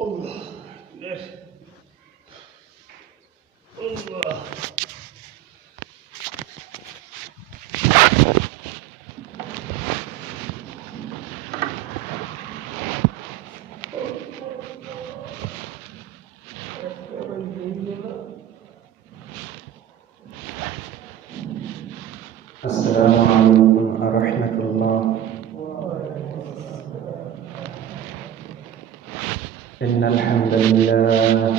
الله ماشي. الله السلام عليكم ورحمة الله. إن الحمد لله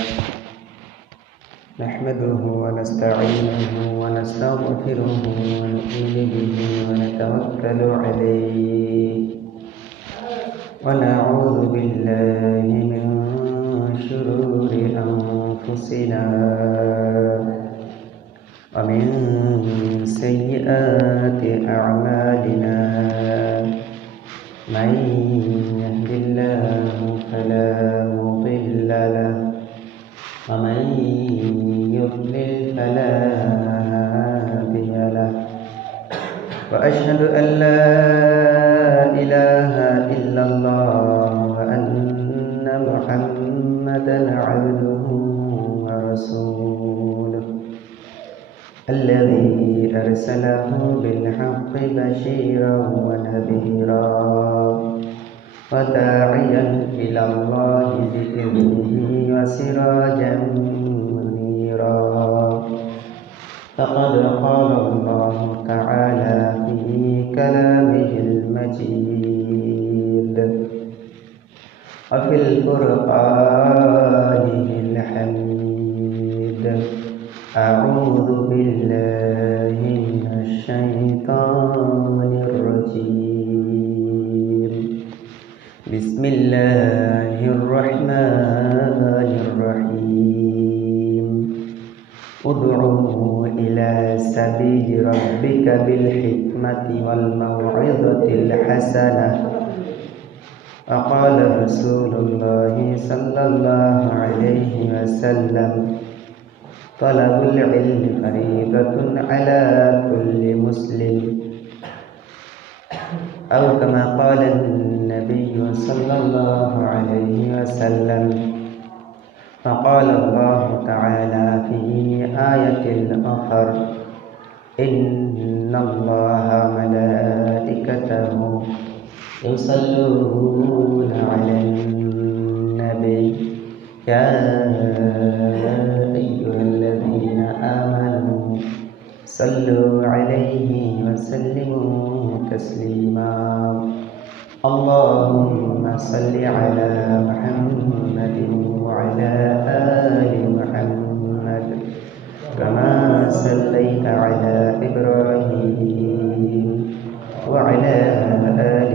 نحمده ونستعينه ونستغفره ونؤمن به ونتوكل عليه ونعوذ بالله من شرور أنفسنا ومن سيئات أعمالنا من يهد الله فلا مضل له ومن يضلل فلا هادي له وأشهد أن لا إله إلا الله وأن محمدا عبده ورسوله الذي أرسله بالحق بشيرا ونذيرا وداعيا إلى الله بإذنه وسراجا منيرا فقد قال الله تعالى في كلامه المجيد وفي القرآن الحميد أعوذ بالله من الشيطان الرجيم بسم الله الرحمن الرحيم ادعوا إلى سبيل ربك بالحكمة والموعظة الحسنة وقال رسول الله صلى الله عليه وسلم طلب العلم فريضة على كل مسلم أو كما قال النبي صلى الله عليه وسلم فقال الله تعالى في آية أخرى إن الله ملائكته يصلون على النبي يا أيها الذين آمنوا صلوا عليه وسلموا تسليما اللهم صل على محمد وعلى آل محمد كما صليت على إبراهيم وعلى آل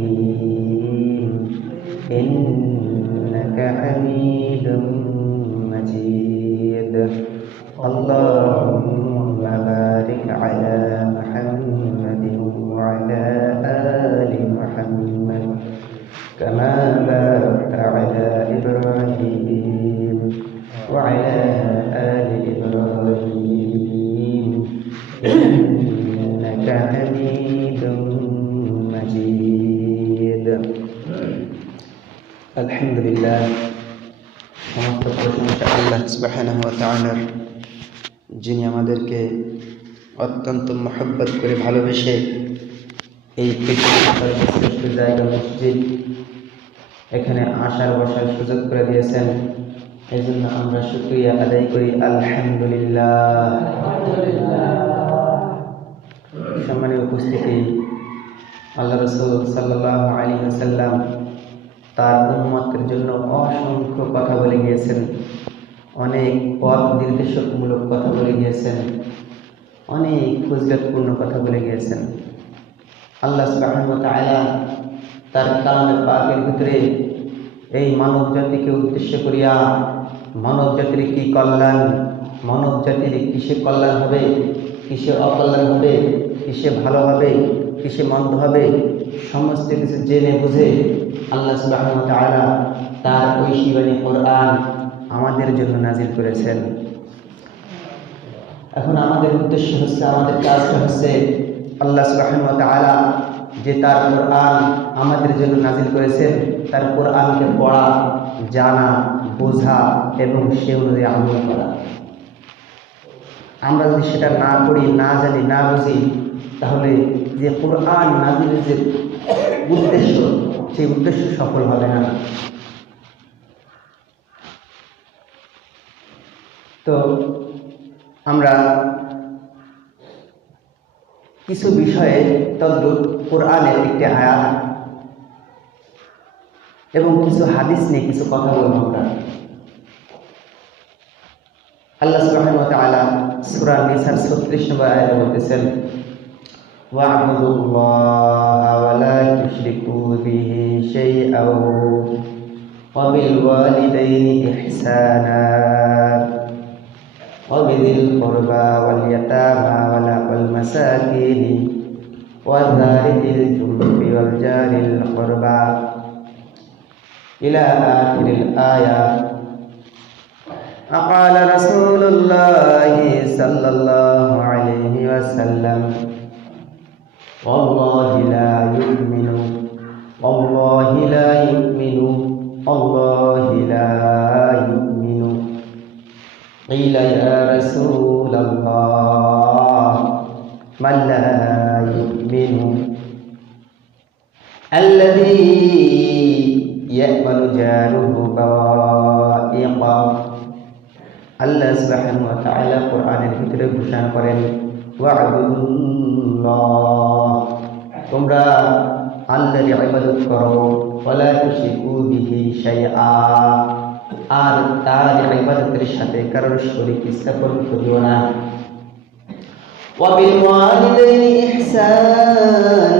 إبراهيم إنك حميد مجيد اللهم بارك على محمد وعلى آل محمد كما باركت على إبراهيم وعلى آل إبراهيم إنك حميد مجيد الحمد لله সমস্ত প্রশংসা আল্লাহ সুবহানাহু ওয়া তাআলার, যিনি আমাদেরকে অত্যন্ত মহব্বত করে ভালোবেসে এই পৃথিবীর সর্বশ্রেষ্ঠ জায়গা মসজিদ এখানে আসার বসার সুযোগ করে দিয়েছেন। এই জন্য আমরা শুকরিয়া আদায় করি আলহামদুলিল্লাহ। সম্মানীয় উপস্থিতি, আল্লাহ রাসূল সাল্লাল্লাহু আলাইহি ওয়াসাল্লাম তার উম্মতের জন্য অসংখ্য কথা বলে গিয়েছেন, অনেক পথ নির্দেশকমূলক কথা বলে গিয়েছেন, অনেক ফজিলতপূর্ণ কথা বলে গিয়েছেন। আল্লাহ সুবহানাহু ওয়া তাআলা তার কালামে পাকের ভিতরে এই মানব জাতিকে উদ্দেশ্য করিয়া মানব জাতির কি কল্যাণ, মানব জাতির কিসে কল্যাণ হবে, কিসে অকল্যাণ হবে, কিসে ভালো হবে, কিসে মন্দ হবে, সমস্ত কিছু জেনে বুঝে আল্লাহ সুবহানাহু ওয়া তাআলা তার ঐশী বাণী কোরআন আমাদের জন্য নাজিল করেছেন। এখন আমাদের উদ্দেশ্য আমাদের কাজটা হচ্ছে আল্লাহ সুবহানাহু ওয়া তাআলা যে তার কোরআন আমাদের আমাদের জন্য নাজিল করেছেন তার কোরআনকে পড়া, জানা, বোঝা এবং সে অনুযায়ী আমল করা। আমরা যদি সেটা না করি, না জানি, না বুঝি, তাহলে যে কোরআন নাজিলের যে উদ্দেশ্য, সেই উদ্দেশ্য সফল হবে না। তো আমরা কিছু বিষয়ে তদ্রূপ কোরআনের একটি আয়াত এবং কিছু হাদিস নিয়ে কিছু কথা বলবো আমরা। আল্লাহ সুবহানাহু ওয়া তাআলা সূরা নিসার 36 নম্বর আয়াতে বলতেছেন, ওয়া'বুদুল্লাহা ওয়া লা তুশরিকু বিহি শাইআন ওয়া বিল ওয়ালিদাইনি ইহসানা ওয়া বিযিল কুরবা ওয়াল ইয়াতামা ওয়াল মাসাকিন ওয়া যারিল জুনবি ওয়াল জারিল কুরবা ইলা আখিরিল আয়াত। قال رسول الله صلى الله عليه وسلم والله لا يؤمن والله لا يؤمن والله لا يؤمن قيل يا رسول الله من لا يؤمن الذي يأمن جاره بوائقه। আল্লাহ সুবহানাহু ওয়া তাআলা কোরআনের ভিতরে ঘোষণা করেন, ওয়া'বুদুল্লাহ, তোমরা আল্লাহর ইবাদত করো, ওয়ালা তুশরিকু বিহি শাইআ, আর তার ইবাদতের সাথে কারোর শরীক স্থাপন করিও না। ওয়া বিল ওয়ালিদাইনি ইহসান,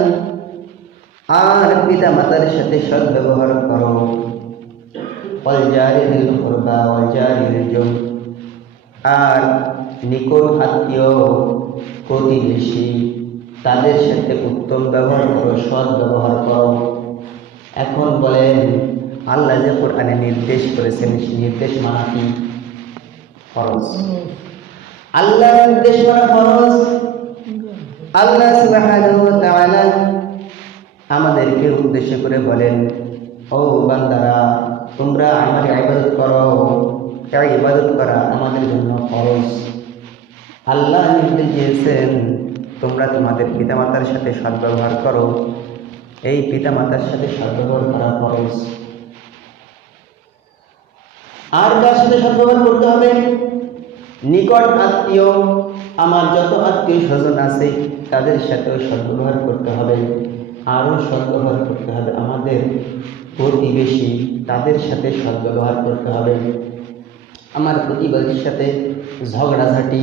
আর পিতা মাতার সাথে সৎ ব্যবহার করো। ওয়াল জারিল কুরবা ওয়াল জারিল জুনব, আর নিকট আত্মীয়, প্রতিবেশী, তাদের সাথে উত্তম ব্যবহার করো, সৎ ব্যবহার করো। এখন বলেন, আল্লাহ যে কোরআনে নির্দেশ করেছেন, সেই নির্দেশ মানা কি? ফরজ। আল্লাহ নির্দেশ মানা ফরজ। আল্লাহ সুবহানাহু ওয়া তাআলা আমাদেরকে উদ্দেশ্য করে বলেন, ও বান্দারা, তোমরা আমার ইবাদত করো। এই ইবাদত করা আমাদের জন্য ফরজ। আল্লাহ নির্দেশ দিয়েছেন, তোমরা তোমাদের পিতামাতার সাথে সদ্ব্যবহার করো। এই পিতামাতার সাথে সদ্ব্যবহার করা ফরজ। আর কার সাথে সদ্ব্যবহার করতে হবে? নিকট আত্মীয়, আমার যত আত্মীয় স্বজন আছে তাদের সাথেও সদ্ব্যবহার করতে হবে। আরও সদ্ব্যবহার করতে হবে আমাদের প্রতিবেশী, তাদের সাথে সদ্ব্যবহার করতে হবে। আমার প্রতিবেশীর সাথে ঝগড়াঝাটি,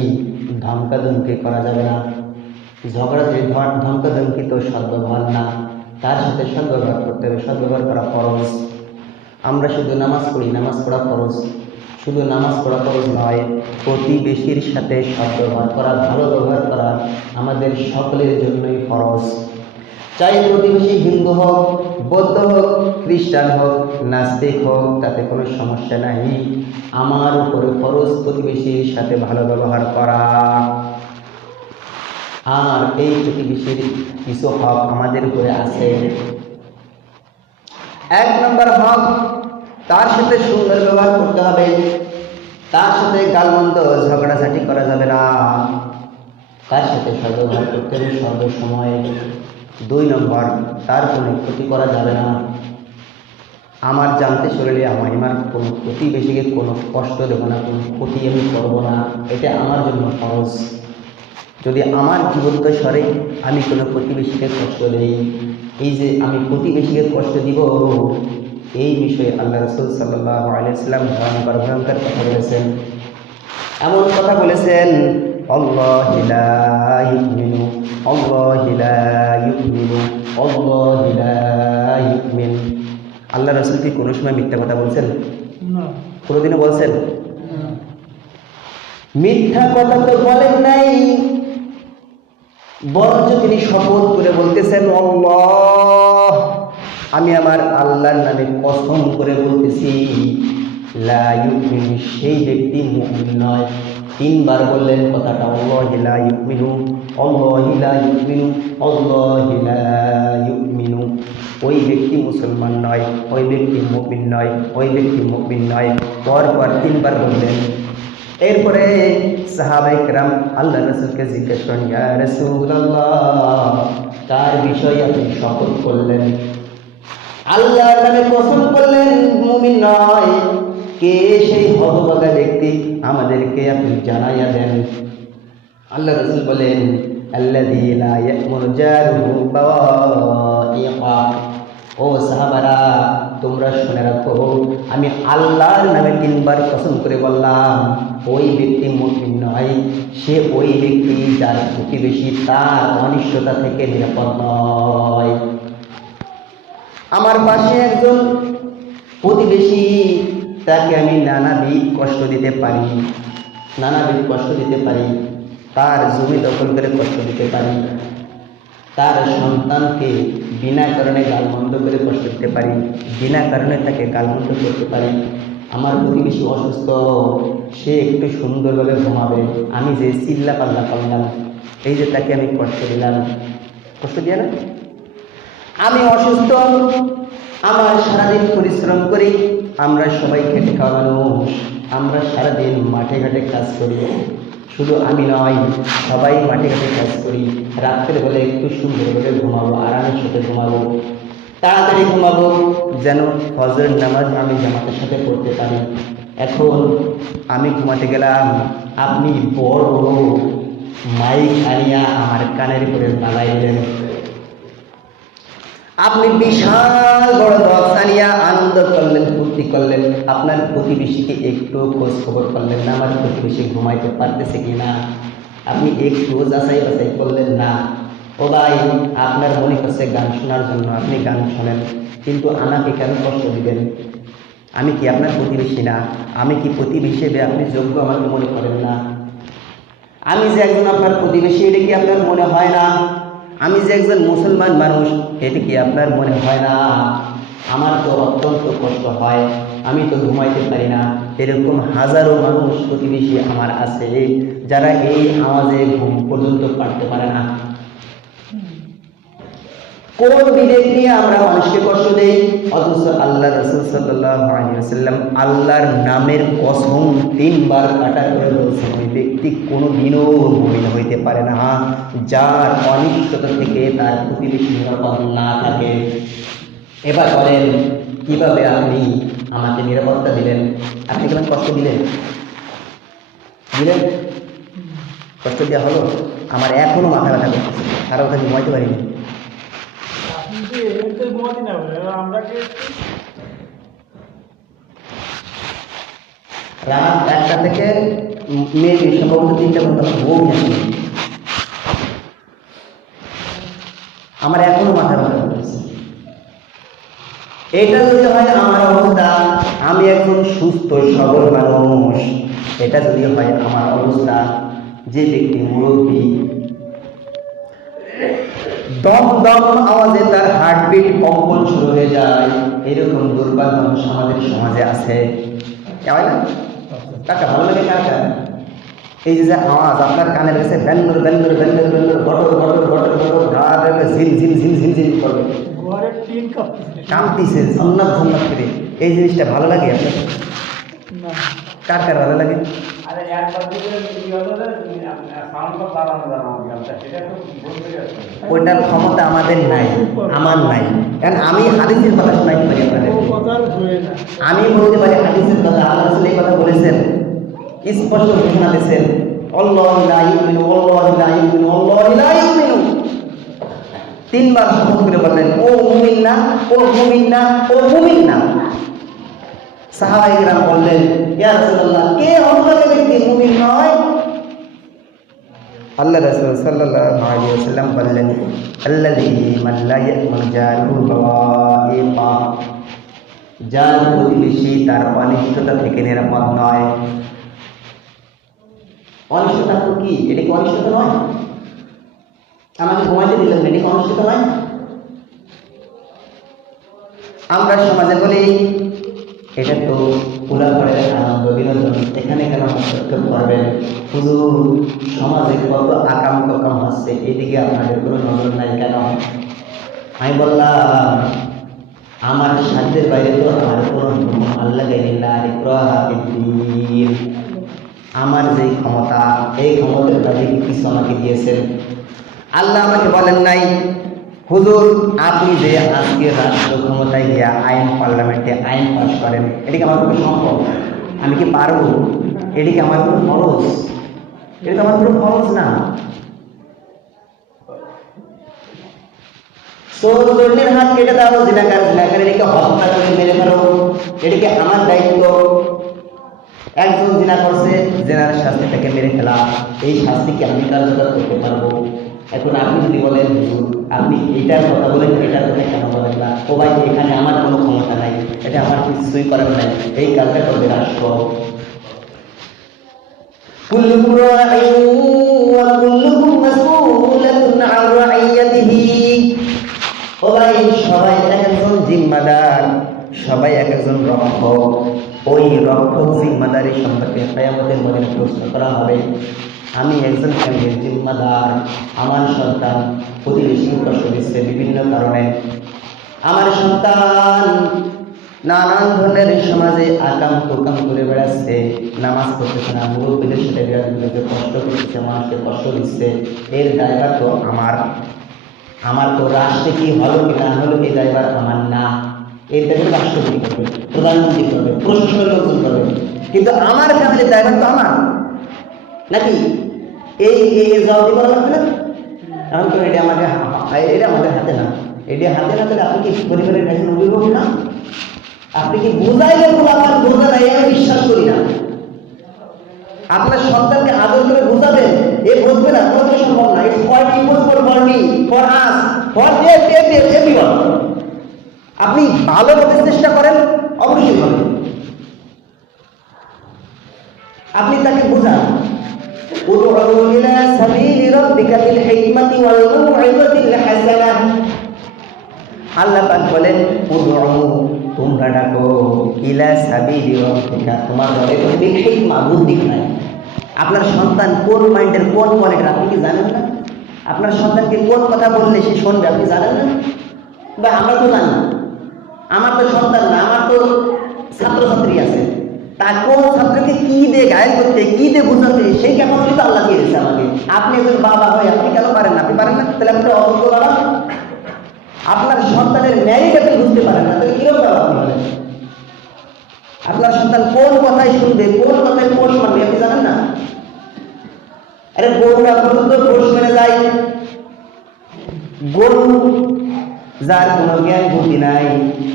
ধমকাধমকি করা যাবে না। ধমকাধমকি তো সদ্ব্যবহার না, তার সাথে সদ্ব্যবহার করতে হবে। সদ্ব্যবহার করা ফরজ। আমরা শুধু নামাজ পড়ি, নামাজ পড়া ফরজ। শুধু নামাজ পড়া ফরজ নয়, প্রতিবেশীর সাথে সদ্ব্যবহার করা, ভালো ব্যবহার করা আমাদের সকলের জন্যই ফরজ। চাই প্রতিবেশী হিন্দু হোক, বৌদ্ধ হোক, খ্রিস্টান হোক, নাস্তিক হোক, তাতে কোনো সমস্যা নাই। আমার উপরে ফরজ প্রতিবেশীর সাথে ভালো ব্যবহার করা। আর এই প্রতিবেশীর কিছু হক আমাদের উপরে আছে। 1 নম্বর হক, তার সাথে সুন্দর ব্যবহার করতে হবে। তার সাথে গালমন্দ, ঝগড়াঝাটি করা যাবে না। তার সাথে সদ্ব্যবহার করতে হবে সর্বসময়। 2 নম্বর, তার কোনো ক্ষতি করা যাবে না। আমার জানতে চললে আমার কোনো প্রতিবেশীকে কোনো কষ্ট দেবো না, কোনো ক্ষতি আমি করবো না। এটা আমার জন্য ফরজ। যদি আমার জীবদ্দশায় আমি কোনো প্রতিবেশীকে কষ্ট দেই, এই যে আমি প্রতিবেশীকে কষ্ট দিব, এই বিষয়ে আল্লাহ রাসূল সাল্লাল্লাহু আলাইহি ওয়াসাল্লাম ভয়ঙ্কর কথা বলেছেন। এমন কথা বলেছেন, আল্লাহু লা ইউমিনু, আল্লাহু লা ইউমিনু, আল্লাহু লা ইউমিন। আল্লাহ রাসূল কি কোনো সময় মিথ্যা কথা বলছেন? না। কোনোদিনও বলছেন? না। মিথ্যা কথা তো বলেন নাই, বরঞ্চ তিনি শপথ করে বলতেছেন, আল্লাহ, আমি আমার আল্লাহর নামে কসম করে বলতেছি, লা ইউমিনু, সেই ব্যক্তি মুমিন নয়। 3 বার বললেন কথাটা, আল্লাহু লা ইউমিনু, আল্লাহু লা ইউমিনু, আল্লাহু লা ইউমিনু। ওই ব্যক্তি মুসলমান নয়, ওই ব্যক্তি মুমিন নয়, ওই ব্যক্তি মুমিন নয়। পরপর 3 বার বললেন। এরপরে সাহাবায়ে কেরাম আল্লাহ রাসূলকে জিজ্ঞেস করেন, ইয়া রাসূলুল্লাহ, তার বিষয়ে আপনি শপথ করলেন, আল্লাহর নামে কসম করলেন মুমিন নয়, কে সেই হতভাগা ব্যক্তি আমাদেরকে আপনি জানাইয়া দেন। আল্লাহ রাসূল বলেন, আল্লাযী লা ইয়া'মুরু জারুহু বাওয়াইকা। ও সাহাবারা, তোমরা শুনে রাখো, আমি আল্লাহর নামে 3 বার কসম করে বললাম, ওই ব্যক্তি মুমিন নয়, সে ওই ব্যক্তি যার প্রতিবেশী তার অনিষ্টতা থেকে নিরাপদ নয়। আমার পাশে একজন প্রতিবেশী, তাকে আমি নানাবিধ কষ্ট দিতে পারি, তার জমি দখল করে কষ্ট দিতে পারি, তার সন্তানকে বিনা কারণে গালমন্দ করে কষ্ট দিতে পারি, বিনা কারণে তাকে গালমন্দ করতে পারি। আমার প্রতিবেশী অসুস্থ, সে একটু সুন্দরভাবে ঘুমাবে, আমি যে চিল্লা পাল্লা করলাম, এই যে তাকে আমি কষ্ট দিলাম, কষ্ট দিয়ে না। আমি অসুস্থ, আমার সারাদিন পরিশ্রম করি, আমরা সবাই খেটে খাওয়া মানুষ, আমরা সারাদিন মাঠে ঘাটে কাজ করি। শুধু আমি নয়, সবাই মাঠে ঘাটে কাজ করি। রাত্রের বেলা একটু সুন্দরভাবে ঘুমাবো, আরামের সাথে ঘুমাবো, তাড়াতাড়ি ঘুমাবো, যেন ফজর নামাজ আমি জামাতের সাথে পড়তে পারি। এখন আমি ঘুমাতে গেলাম, আপনি বড় মাইক আনিয়া আমার কানের উপরে লাগাই দিলেন, আপনি বিশাল বড় বক্স আনিয়া আনন্দ করলেন, ফুর্তি করলেন, আপনার প্রতিবেশীকে একটু খোঁজ খবর করলেন না, আমার প্রতিবেশী ঘুমাইতে পারতেছে কিনা, আপনি একটু যাচাই বাছাই করলেন না। ও ভাই, আপনার মনে করছে গান শোনার জন্য, আপনি গান শোনেন, কিন্তু আমাকে কেন কষ্ট দিবেন? আমি কি আপনার প্রতিবেশী না? আমি কি প্রতিবেশী হিসেবে আপনি যোগ্য আমাকে মনে করেন না? আমি যে একজন আপনার প্রতিবেশী, এটা কি আপনার মনে হয় না? আমি যে একজন মুসলমান মানুষ, এটা কি আপনার মনে হয় না? আমার তো অত্যন্ত কষ্ট হয়, আমি তো ঘুমাইতে পারি না। এরকম হাজারো মানুষ প্রতিবেশী আমার আছে, যারা এই আওয়াজে ঘুম পর্যন্ত পারতে পারে না। কোন বিবেক নিয়ে আমরা মানুষকে কষ্ট দেই? অথচ আল্লাহ রাসূল সাল্লাল্লাহু আলাইহি ওয়াসাল্লাম আল্লাহর নামের কসম 3 বার কাটা করে বলছেন, ওই ব্যক্তি কোনোদিনও মুমিন হইতে পারে না যার অনিষ্টতা থেকে তার প্রতিবেশী নিরাপদ না থাকে। এবার বলেন, কিভাবে আপনি আমাকে নিরাপত্তা দিলেন? আপনি কেমন কষ্ট দিলেন? কষ্ট দেওয়া হলো? আমার এখনো মাথা ব্যথা করতেছে, সারা কথা ঘুমাইতে পারিনি। রাত 1টা থেকে মেয়ে সম্ভবত 3টা পর্যন্ত বউ আসে, আমার এখনো মাথা ব্যথা করতেছে। এটা যদি হয় আমার অবস্থা, আমি একজন সুস্থ সবল মানুষ, এটা যদি হয় আমার অবস্থা, যে ব্যক্তি মুরব্বী, দম দম আওয়াজে তার হার্টবিট কম্পন শুরু হয়ে যায়, এরকম দুর্বল মানুষ আমাদের সমাজে আছে। কেমন না? কাকা ভালো লাগে কাকা? এই যে আওয়াজ আপনার কানে গেছে, ব্যান্ডর ব্যান্ডর ব্যান্ডর ব্যান্ডর, গটর গটর গটর গটর, ধার ঝিল ঝিল ঝিল ঝিল ঝিল করবে, কাঁপতিছে ঝন্নাত ঝন্নাত করে। এই জিনিসটা ভালো লাগে আপনার? কার কার ভালো লাগে? ওইটার ক্ষমতা আমাদের নাই, আমার নাই, কারণ আমি হাদিসের কথা শোনাইতে পারি আপনাদের। আমি বলতে পারি হাদিসের কথা, আল্লাহ রাসূল এই কথা বলেছেন, স্পষ্ট ঘোষণা দিয়েছেন, আল্লাহু লা ইউমিনু আল্লাহু লা ইউমিনু আল্লাহু লা ইউমিনু। 3 বার শপথ করে বললেন, ও মুমিন না, ও মুমিন না, ও মুমিন না। সাহাবায়ে কেরাম বললেন, ইয়া রাসূলুল্লাহ, কে হতভাগা ব্যক্তি মুমিন নয়? আল্লাহ রাসূল সাল্লাল্লাহু আলাইহি ওয়াসাল্লাম বললেন, আল্লাযী মান লা ইয়া'মানু জারুহু বাওয়াইকা, যার প্রতিবেশী তার অনিষ্টতা থেকে নিরাপদ নয়। অনিষ্টতা তো কি? এটা কি অনিষ্টতা নয়? আমাকে ঘুমাইতে দিলেন, এটা কি অনিষ্টতা নয়? আমরা সমাজে বলি এটা তো খোলাঘরের আনন্দ বিনোদন, এখানে কেন হস্তক্ষেপ করবেন? হুজুর, সমাজে কত আকাম কাকাম হচ্ছে, এদিকে আপনাদের কোনো নজর নাই কেন? আমি বললাম, আমার সাধ্যের বাইরে তো আমার কোনো আল্লাহ আমার যেই ক্ষমতা, এই ক্ষমতার বাইরে কিছু আমাকে দিয়েছেন। আল্লাহ আমাকে বলেন নাই, হুজুর আপনি যে আজকে রাষ্ট্র ক্ষমতায় গিয়া আইন পার্লামেন্টে আইন পাস করেন, এটিকে আমার কোনো সম্ভব? আমি কি পারবো? এটিকে আমার কোনো ফরজ? এটা তো আমার কোনো ফরজ না। চোরের হাত কেটে দাও, জিনাকার এটিকে হত্যা করে মেরে ফেলো, এটিকে আমার দায়িত্ব। একজন জিনা করছে, জেনার শাস্তিটাকে মেরে ফেলা, এই শাস্তিকে আমি কার্যকর করতে পারবো। এখন আপনি যদি বলেন হুজুর আপনি এটার কথা বলেন, এটার কথা কেন বলেন না? ও ভাই এখানে আমার কোনো ক্ষমতা নাই, এটা আমার কিছুই করার নাই, এই কাজটা করবে রাষ্ট্র। কুল্লুকুম রাঈন ওয়া কুল্লুকুম মাসউলাতুন আন রাইয়াতিহি। ও ভাই সবাই একজন জিম্মাদার, সবাই একজন রক্ষক। ওই রক্ষক জিম্মাদারি সম্পর্কে কিয়ামতের ময়দানে প্রশ্ন করা হবে। আমি একজন ফ্যামিলির জিম্মাদার, আমার সন্তান প্রতিবেশী কষ্ট দিচ্ছে বিভিন্ন কারণে, আমার সন্তান নানান ধরনের সমাজে আকাম কুকাম করে বেড়াচ্ছে, নামাজ পড়তেছে না, মুরব্বীদের সাথে বিরাজনীতিতে কষ্ট করতেছে, মানুষকে কষ্ট দিচ্ছে, এর দায়ভার তো আমার তো রাষ্ট্রে কি হলো কি না হলো এই দায়ভার আমার না। এর দায়ভার রাষ্ট্রপতি করবে, প্রধানমন্ত্রী করবে, প্রশাসনের লোকজন করবে, কিন্তু আমার ফ্যামিলির দায়ভার তো আমার নাকি? এই জবাবদি করা লাগবে না? এখন তো এটা আমাদের হাতে না, এটা হাতে না তাহলে আপনি কি পরিবারের একজন অভিভাবক না? আপনি কি বোঝাইলে আমার বোঝা নাই, আমি বিশ্বাস করি না। আপনার সন্তানকে আদর করে বোঝাবেন, এ বুঝবে না, কোনো সম্ভব না। It's for impossible for me, for us, for everyone. আপনি ভালো করতে চেষ্টা করেন, অবশ্যই হবে। আপনি তাকে বোঝান, উদউ ইলা সাবিলি রাব্বিকা বিল হিকমাতি ওয়াল মাউইযাতিল হাসানাহ। আল্লাহ পাক বলেন উদউ, তোমরা ডাকো, ইলা সাবিলি রাব্বিকা, তোমার রবের বিল হিকমা, বুদ্ধি নাই। আপনার সন্তান কোন মাইন্ডের, কোন কোয়ালিটির আপনি কি জানেন না? আপনার সন্তানকে কোন কথা বললে সে শুনবে আপনি জানেন না? বা আমরা তো জানি না। আমার তো সন্তান না, আমার তো ছাত্রছাত্রী আছে, তা কোন ছাত্রকে কি দিয়ে গায়েল করতে, কি দিয়ে বোঝাতে, সেই ক্যাপাসিটি তো আল্লাহ দিয়েছে আমাকে। আপনি একজন বাবা হয়, আপনি কেন পারেন না? আপনি পারেন না, তাহলে আপনি অযোগ্য বাবা। আপনার সন্তানের ন্যায় আপনি বুঝতে পারেন না, তাহলে কিরকম বাবা আপনি বলেন? আপনার সন্তান কোন কথাই শুনবে, কোন কথায় কোন মানবে আপনি জানেন না? আরে গরুরা পর্যন্ত ঘোষ মেরে যায়। গরু যার কোনো জ্ঞান বুদ্ধি নাই,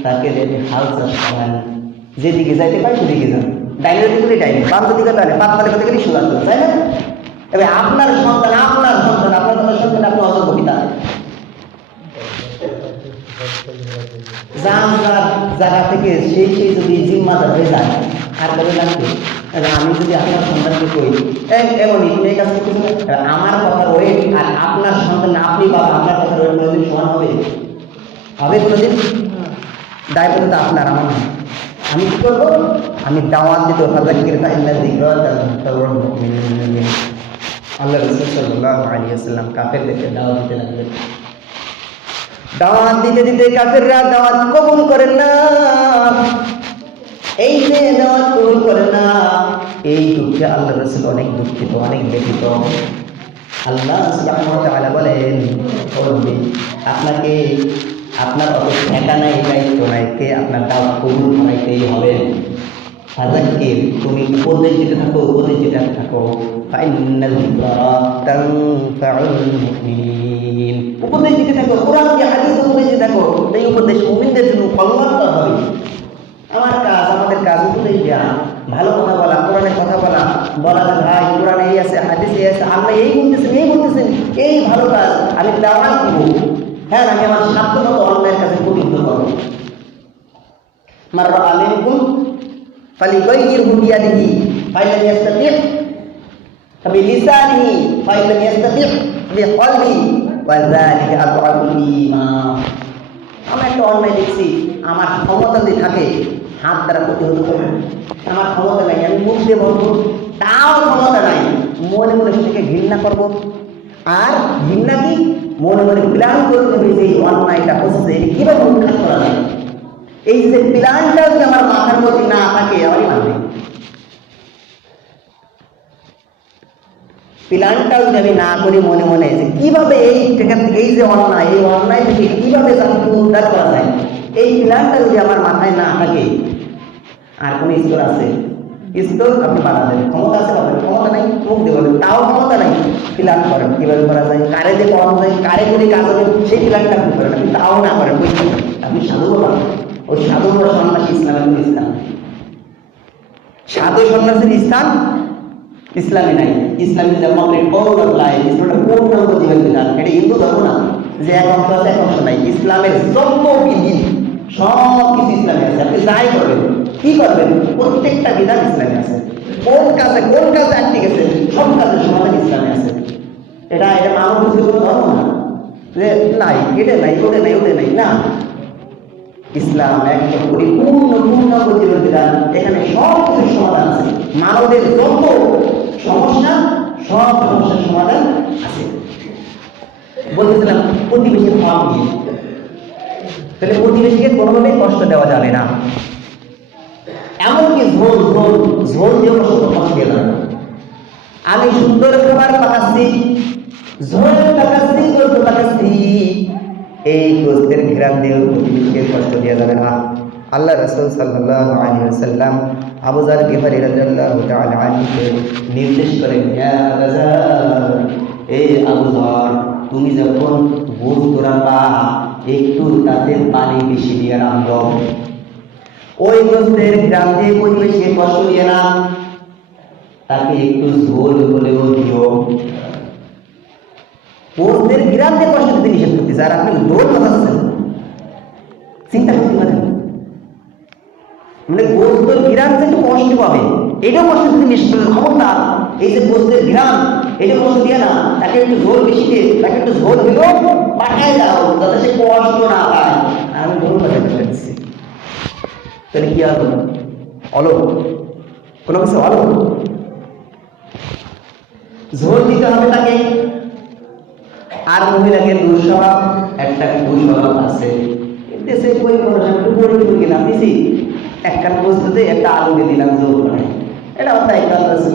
তাকে যদি হাল চাষ করেন, যেদিকে যাইতে পারে সেদিকে যান, ডাইনের দিকে ডাইনে, বাম দিকে ডাইনে, পাতলা দিকে দিকে সুগার করে, তাই না? এবার আপনার সন্তান আপনার সন্তান আপনার অযোগ্য পিতা। জায়গা থেকে সেই যদি জিম্মাদার হয়ে যায়, আর কাজে লাগবে। আমি যদি আপনার সন্তানকে কই এমনই তুমি এই কাজটা করবে, আমার কথা ওয়েট আর আপনার সন্তান আপনি বা আপনার কথা ওয়েট কোনোদিন সমান হবে? হবে কোনোদিন? দায়িত্ব তো আপনার, আমার না। আমি কি করবো? আমি দাওয়াত দিতে আল্লাহ রাসূল সাল্লাল্লাহু আলাইহি ওয়াসাল্লাম কাফেরদেরকে দাওয়াত দিতে লাগলেন। দাওয়াত দিতে দিতে কাফেররা দাওয়াত কবুল করেন না। এই যে দাওয়াত কবুল করেন না, এই দুঃখে আল্লাহ রাসূল অনেক দুঃখিত, অনেক ব্যথিত। আল্লাহ সুবহানাহু ওয়া তাআলা বলেন, ও নবী আপনাকে আপনার অত ঠেকা নাই, দায়িত্ব নাই, কে আপনার দাওয়াত কবুল করাইতেই হবে। ফাযাক্কির, তুমি উপদেশ দিতে থাকো, উপদেশ দিতে থাকো। ফাইন্নাল যিকরা তানফাউল মুমিনিন, উপদেশ দিতে থাকো, কোরআন দিয়ে হাদিস উপদেশ দিতে থাকো। এই উপদেশ মুমিনদের জন্য কল্যাণকর হবে। আমার কাজ, আমাদের কাজ উপদেশ দেওয়া, ভালো কথা বলা, কোরআনের কথা বলা, যে ভাই কোরআনে এই আছে, হাদিসে এই আছে, আল্লাহ এই বলতেছেন, এই ভালো কাজ আমি দাওয়াত দিব। হ্যাঁ, আমি আমার সাধ্যমতো অন্যায়ের কাছে প্রতিহত করব। মান রাআ মিনকুম ফালিগাইয়িরহু বিয়াদিহি ফাইন লাম ইয়াস্তাতি' ফাবিলিসানিহি ফাইন লাম ইয়াস্তাতি' বিকলবিহি ওয়া যালিকা আদআফুল ঈমান। আমি একটা অন্যায় দেখছি, আমার ক্ষমতা যদি থাকে হাত দ্বারা প্রতিহত করব, আমার ক্ষমতা নাই, আমি মুখ দিয়ে বলবো, তাও ক্ষমতা নাই, মনে মনে সেটাকে ঘৃণা করব। আর ঘৃণা কি? মনে মনে প্ল্যান করতে হবে যে এই অন্যায়টা হচ্ছে, এটি কীভাবে উৎখাত করা যায়। এই যে প্ল্যানটা যদি আমার মাথার মধ্যে না থাকে আমারই মানবে, প্ল্যানটা যদি আমি না করি মনে মনে যে কিভাবে এই যে অন্যায়, এই অন্যায় থেকে কিভাবে তাকে উদ্ধার করা যায়, এই প্ল্যানটা যদি আমার মাথায় না থাকে, আর কোন স্তর আছে? স্তর আপনি বাধা দেবেন, ক্ষমতা আছে বাধা, ক্ষমতা নাই মুখ দিয়ে বলেন, তাও ক্ষমতা নাই, প্ল্যান করেন কিভাবে করা যায়, কারে যে করা যায়, কারে করে কাজ হবে, সেই প্ল্যানটা আপনি করেন, আপনি তাও না করেন, বুঝছেন? আপনি সাধু বাবা, ওই সাধু বড় সন্ন্যাসী ইসলামের কোন স্থান? সাধু সন্ন্যাসীর স্থান ইসলামে নাই। ইসলামী ধর্ম ইসলামটা পূর্ণাঙ্গ জীবন বিধান, এটা হিন্দু ধর্ম না যে এক অংশ আছে এক অংশ নাই। ইসলামের যত বিধি সব কিছু ইসলামে আছে, আপনি যাই করবেন কি করবেন প্রত্যেকটা বিধান ইসলামে আছে। কোন কাজে আটকে গেছে সব কাজের সমাধান ইসলামে আছে। এটা মানব কোনো ধর্ম না যে নাই এটা নাই ওটা নাই ওটা নাই, না, ইসলাম একদম পূর্ণাঙ্গ জীবন বিধান, এখানে সব কিছুর সমাধান আছে। মানবের যত সমস্যা সব সমস্যার সমাধান আছে। বলতেছিলাম প্রতিবেশীর ভাব নিয়ে, তাহলে প্রতিবেশীকে কোনোভাবে কষ্ট দেওয়া যাবে না, এমনকি ঝোল দিয়ে কষ্ট দিয়ে যাবে না। আমি সুন্দর খাবার পাকাচ্ছি, ঝোল পাকাচ্ছি, এই গোস্তের ঘেরান দিয়ে প্রতিবেশীকে কষ্ট দেওয়া যাবে না। আল্লাহ রাসূল সাল্লাল্লাহু আলাইহি ওয়াসাল্লাম আবু যার গিফারী রাদিয়াল্লাহু তাআলা আনহুকে নির্দেশ করেন, ইয়া আবু যার, এই আবু যার, তুমি যখন গোস্ত রান্না একটু তাতে পানি বেশি দিয়ে রান্না, ওই গোস্তের ঘেরান দিয়ে প্রতিবেশীকে কষ্ট দিয়ে না, তাকে একটু ঝোল হলেও দিও। গোস্তের ঘেরান দিয়ে কষ্ট দিতে নিষেধ করতেছে, আর আপনি ঝোল বাজাচ্ছেন, চিন্তা করতে পারেন? মানে গোস্তের ঘিরান যে একটু কষ্ট পাবে, এটাও কষ্ট দিতে নিষেধ করেন। ক্ষমতা এই যে গোস্তের ঘিরান, এটা কষ্ট দিয়ে না, তাকে একটু ঝোল বেশি দিয়ে, তাকে একটু ঝোল দিলেও পাঠায় দাও যাতে সে কষ্ট না পায়। আমি ঝোল বাজাতে দিচ্ছি, তাহলে কি আর অলোক কোনো কিছু অলোক ঝোল দিতে হবে তাকে। আর মহিলাকে দুঃস্বভাব, একটা কুস্বভাব আছে দেশে, বই একটু বড়ি দিলাম দিছি, একটা বস্তুতে একটা আলু দিয়ে দিলাম জোর করে, এটা তাই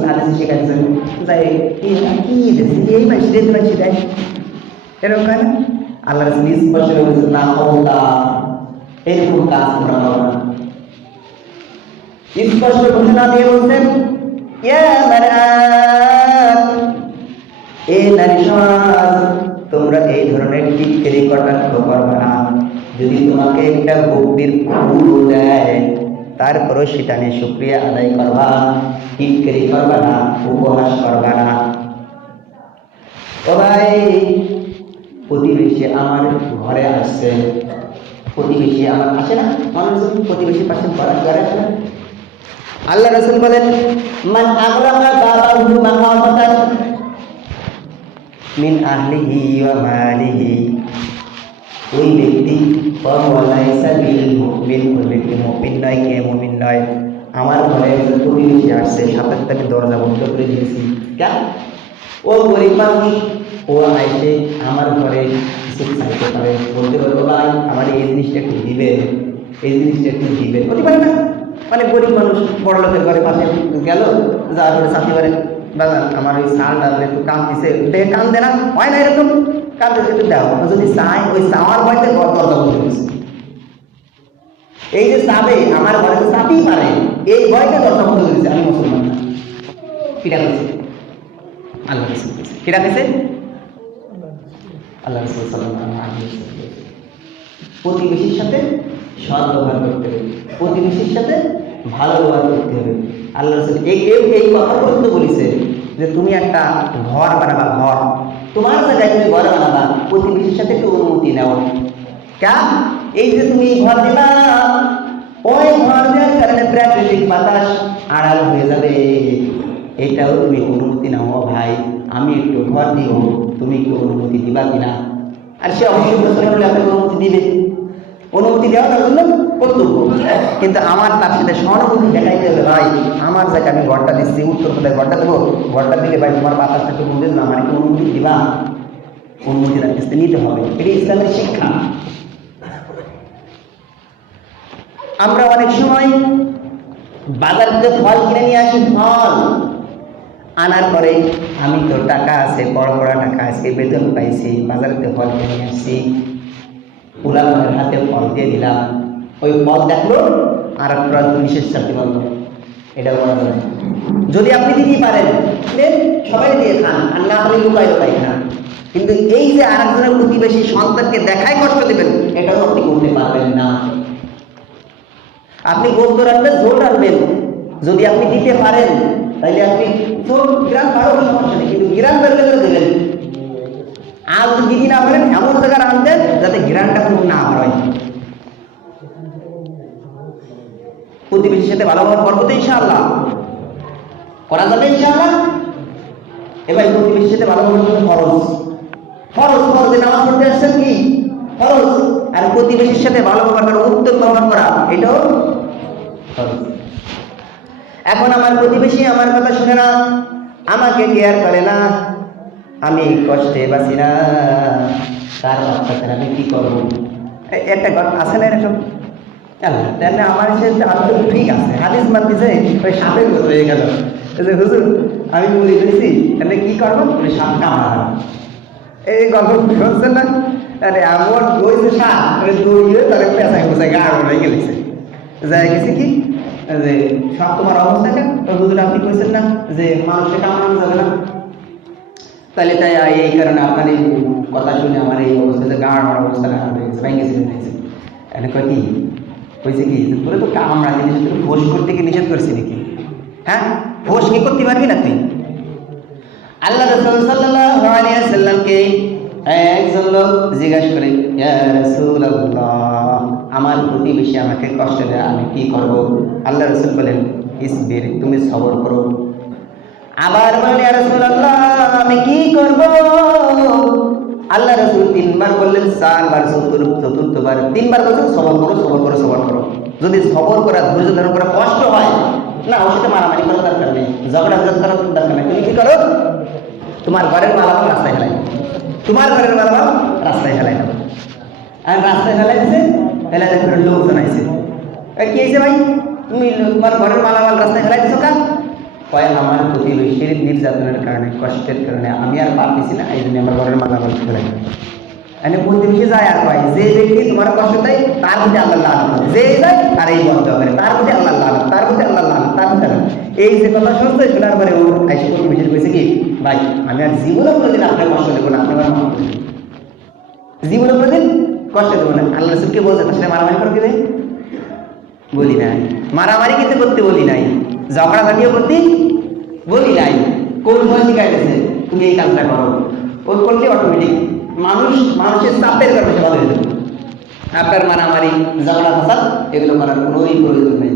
আদেশে শেখাচ্ছেন যাই কি দিয়েছি এই মাসি দিয়ে মাসি দেয়, এরকম হয় না? আল্লাহ রাসূল স্পষ্ট বলেছেন, না ক্ষমতা এরকম কাজ করা হবে না। স্পষ্ট ঘোষণা দিয়ে বলছেন, ইয়া মারআত, এ নারী সমাজ, তোমরা এই ধরনের টিটকারি কটাক্ষ করবে না। যদি তোমাকে একটা বকরির ফুল দেয় তারপরও সেটা নিয়ে শুকরিয়া আদায় করবা, টিটকারি করবা না, উপহাস করবা না। ও ভাই, প্রতিবেশী আমার ঘরে আসছে, প্রতিবেশী আমার আসে না, মানুষ প্রতিবেশী পাশে ঘরে আসে না। আল্লাহ রাসূল বলেন, মান আগলাকা বাবাহু মাখাফাতান মিন আহলিহি ওয়া মালিহি, ওই ব্যক্তি ফাওয়ালাইসা বিল মুমিন, ওই ব্যক্তি মুমিন নয়, কে মুমিন নয়। আমার ঘরে প্রতিবেশী আসছে, সাথে সাথে আমি দরজা বন্ধ করে দিয়েছি, কেন? ও গরিব মানুষ, ও আইসে আমার ঘরে কিছু চাইতে পারে, বলতে পারবো ভাই আমার এই জিনিসটা একটু দিবেন, এই জিনিসটা একটু দিবেন, বলতে পারে না? মানে গরিব মানুষ বড় লোকের ঘরে পাশে গেল, যা করে চাইতে পারে, দাদা আমার ওই চালটা একটু কাম দিছে, দেখে কাম দেনা হয় না, এরকম কাম দিতে একটু দাও। যদি চাই ওই চাওয়ার ভয়তে দরজা বন্ধ দিচ্ছে, এই যে চাবে আমার ঘরে চাপই পারে, এই ভয়তে দরজা বন্ধ দিচ্ছে। আমি মুসলমান না, কিরা করছে আল্লাহ রাসূল, কিরা দিছে আল্লাহ রাসূল সাল্লাল্লাহু আলাইহি ওয়াসাল্লাম। প্রতিবেশীর সাথে সৎ ব্যবহার করতে হবে, প্রতিবেশীর সাথে ভালো ব্যবহার করতে হবে। আল্লাহ রাসূল এই কথা বলতে বলেছে যে তুমি একটা ঘর বানাবা, ঘর তোমার জায়গায় তুমি ঘর বানাবা, প্রতিবেশীর সাথে একটু অনুমতি নাও। কেন? এই যে তুমি ঘর দিবা, ওই ঘর দেওয়ার কারণে প্রাকৃতিক বাতাস আড়াল হয়ে যাবে, এটাও তুমি অনুমতি নাও। ভাই আমি একটু ঘর দিব, তুমি একটু অনুমতি দিবা কিনা? আর সে অবশ্যই প্রশ্ন হলে আপনাকে অনুমতি দিবে, অনুমতি দেওয়া তার জন্য কর্তব্য, কিন্তু আমার তার সাথে সহানুভূতি দেখাইতে হবে। ভাই আমার জায়গায় আমি ঘরটা দিচ্ছি, উত্তর কোথায় ঘরটা দেবো, ঘরটা দিলে ভাই তোমার বাতাসটা একটু বুঝে না, মানে কি অনুমতি দিবা? অনুমতি রাখতে নিতে হবে, এটি ইসলামের শিক্ষা। আমরা অনেক সময় বাজার থেকে ফল কিনে নিয়ে আসি, ফল আনার পরে আমি তো টাকা আছে, বড় বড় টাকা আছে, বেতন পাইছি, বাজারেতে ফল কিনে নিয়ে আসছি, পুলামের হাতে ফল দিয়ে দিলাম, ওই ফল দেখলো আর আপনারা বিশেষ চাকরি বলতো, এটা করা যায়। যদি আপনি দিতে পারেন সবাই দিয়ে খান, আর না হলে লুকাই লুকাই খান, কিন্তু এই যে আরেকজনের প্রতিবেশী সন্তানকে দেখায় কষ্ট দেবেন, এটাও আপনি করতে পারবেন না। আপনি গোস্ত রাখবেন, ঝোল রাখবেন, যদি আপনি দিতে পারেন তাহলে আপনি গ্রাম পারো সমস্যা নেই, কিন্তু গ্রাম বের করে দেবেন। আর যদি দিদি না পারেন এমন জায়গায় রাখবেন যাতে গ্রামটা কোনো না হয়। প্রতিবেশীর সাথে ভালো ব্যবহার করবো তো ইনশাআল্লাহ, করা যাবে ইনশাআল্লাহ। এবার প্রতিবেশীর সাথে ভালো ব্যবহার করতে ফরজ, ফরজ ফরজে নামাজ পড়তে আসছেন কি ফরজ, আর প্রতিবেশীর সাথে ভালো ব্যবহার করা, উত্তম ব্যবহার করা, এটাও ফরজ। এখন আমার প্রতিবেশী আমার কথা শুনে না, আমাকে কেয়ার করে না, আমি কষ্টে বাঁচি না, তার বাচ্চাকে আমি কি করবো? একটা কথা আছে না এরকম, তাহলে আমার সে ঠিক আছে, হাদিস মানতেছে, ওই সাপের মতো হয়ে গেল যে হুজুর আমি বলি দিয়েছি, তাহলে কি করবো? সাপ কামড়া, এই গল্প শুনছেন না? আরে আমার দইছে সাপ, দৌড়িয়ে তার পেঁচায় পেঁচায় গা হয়ে গেছে, যাই গেছে কি যে সব তোমার অবস্থা কেন? হুজুর আপনি কইছেন না যে মানুষকে কামড়ানো যাবে না, তাহলে তাই এই কারণে আপনার এই কথা শুনে আমার এই অবস্থা, যে গা আমার অবস্থা ভেঙেছে। এনে কয় কি কইছে কি তোরে তো কামড়া জিনিস, তুই ফোস করতে কি নিষেধ করছি নাকি? হ্যাঁ, ফোস কি করতে পারবি না তুই? আল্লাহ রাসূল সাল্লাল্লাহু আলাইহি ওয়াসাল্লামকে একজন লোক জিজ্ঞাসা করে, ইয়া রাসূলুল্লাহ, আমার প্রতিবেশী আমাকে কষ্ট দেয়, আমি কি করব? আল্লাহ রাসূল বলেন, ইসবির, তুমি সবর করো। আবার বলেন, ইয়া রাসূলুল্লাহ, আমি কি করব? আল্লাহ রাসূল তিনবার বললেন, চারবার, চতুর্থবার তিনবার বলছেন সবর করো, সবর করো, সবর করো। যদি সবর করা, ধৈর্য ধারণ করা কষ্ট হয় না, ওর সাথে মারামারি করার দরকার নেই, ঝগড়া করার দরকার নেই। তুমি কি করো? তোমার ঘরের মালামাল রাস্তায় ফেলাই, তোমার ঘরের মালামাল রাস্তায় ফেলাই না, আর রাস্তায় ফেলাই দিচ্ছে, ফেলাই দেখে লোকজন আইছে, কি হয়েছে ভাই, তুমি তোমার ঘরের মালামাল রাস্তায় ফেলাই দিছো কাজ? কয় আমার প্রতিবেশীর নির্যাতনের কারণে, কষ্টের কারণে আমি আর পারতেছি না, এই জন্য আমার ঘরের মালামাল ফেলাই। এনে প্রতিবেশী যায় আর কয়, যে ব্যক্তি তোমার কষ্ট দেয় তার প্রতি আল্লাহ লানত, যে যায় তার এই বন্ধ করে, তার প্রতি আল্লাহ লানত, তার প্রতি আল্লাহ লানত, তার প্রতি আল্লাহ। এই যে কথা শুনতে শোনার পরে ও আইসে প্রতিবেশীর কইছে কি, ভাই আমি আর জীবনে কোনোদিন আপনার কষ্ট দেবো না, আপনার জীবনে কোনোদিন কষ্ট দেবো না। আল্লাহ রাসূলকে বলছে, তার সাথে মারামারি করে দেয় বলি নাই, মারামারি কিন্তু করতে বলি নাই, ঝগড়া ঝাঁটিও করতে বলি নাই, কোন ভয় শিখাইতেছে তুমি এই কাজটা করো, ওই করলে অটোমেটিক মানুষের চাপের কারণে সে ভালো হয়ে যাবে। আপনার মারামারি, ঝগড়া ফাসাদ এগুলো করার কোনোই প্রয়োজন নেই।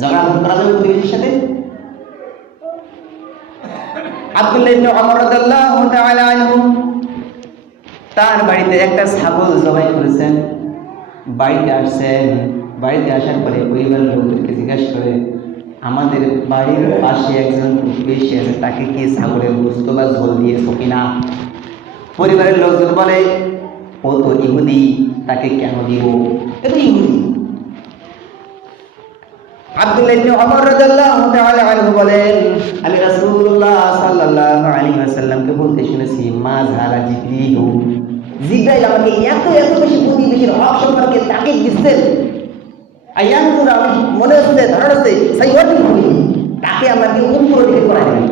ঝগড়া করা যাবে প্রতিবেশীর সাথে। আব্দুল্লাহ ইবনে ওমর রাদিয়াল্লাহু তাআলা আনহু তার বাড়িতে একটা ছাগল জবাই করেছেন, বাড়িতে আসছেন, বাড়িতে আসার পরে পরিবারের লোকদেরকে জিজ্ঞাসা করে, আমাদের বাড়ির পাশে একজন প্রতিবেশী আছে, তাকে কি ছাগলের গোশত বা ঝোল দিয়েছো কিনা? পরিবারের লোকজন বলে, ও তো ইহুদি, তাকে কেন দিব? এ তো ইহুদি। আব্দুল্লাহ ইবনে ওমর রাদিয়াল্লাহু তাআলা আনহু বলেন, আমি রাসূলুল্লাহ সাল্লাল্লাহু আলাইহি ওয়াসাল্লামকে বলতে শুনেছি, মা যারা জিবরাইল আমাকে এত এত বেশি প্রতিবেশীর হক সম্পর্কে তাকিদ দিচ্ছেন, আয়ানপুর আমি মনে হচ্ছে ধারণা হচ্ছে সেই ওয়ার্ডিং করি, তাকে আমাকে উপর দিকে করাই দেবেন।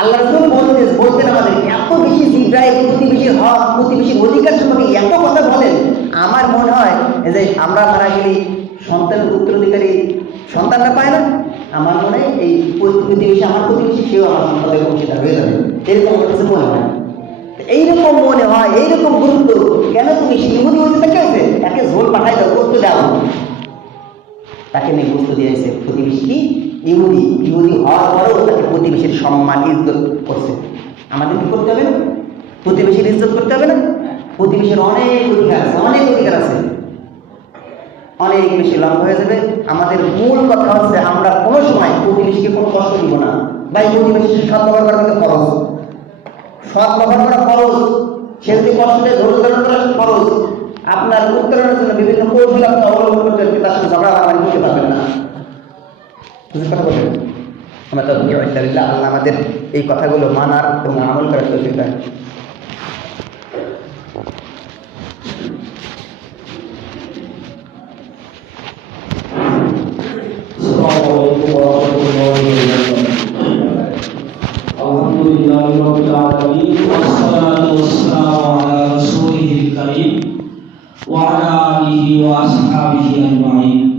আল্লাহ রাসূল বলতেন আমাদের এত বেশি জিবরাইল প্রতিবেশীর হক, প্রতিবেশীর অধিকার সম্পর্কে এত কথা বলেন। আমার মনে হয় যে আমরা মারা গেলে সন্তানের উত্তরাধিকারী সন্তানরা পায় না, আমার মনে হয় এই প্রতিবেশী, আমার প্রতিবেশী সেও আমার সন্তানের অংশীদার হয়ে যাবে, এরকম আমার কাছে মনে হয়। এইরকম মনে হয়, এইরকম গুরুত্ব কেন? তুমি ইহুদি হতে থাকে, তাকে ঝোল পাঠাই দাও, করতে দাও, তাকে নিয়ে বস্তু দিয়েছে। প্রতিবেশী কি ইহুদি, ইহুদি হওয়ার পরেও তাকে প্রতিবেশীর সম্মান ইজ্জত করছে। আমাদের কি করতে হবে না? প্রতিবেশীর ইজ্জত করতে হবে না? প্রতিবেশীর অনেক অধিকার আছে, অনেক অধিকার আছে, অনেক বেশি লম্বা হয়ে যাবে। আমাদের মূল কথা হচ্ছে আমরা কোনো সময় প্রতিবেশীকে কোনো কষ্ট দিব না। ভাই প্রতিবেশীর সৎ ব্যবহার করা কিন্তু খরচ, সৎ ব্যবহার করা খরচ, সে যদি কষ্ট দেয় ধৈর্য ধারণ করা খরচ। আপনার উত্তরণের জন্য বিভিন্ন কৌশল আপনি অবলম্বন করতে তার সাথে ঝগড়া মারামারি করতে পারবেন না। বুঝতে কথা বলেন? আমরা তো আল্লাহ আমাদের এই কথাগুলো মানার এবং আমল করার তৌফিক দেন। Alhamdulillah Rabbil Alamin, wassalatu wassalamu ala rasulihil karim wa ala alihi wa ashabihi ajma'in.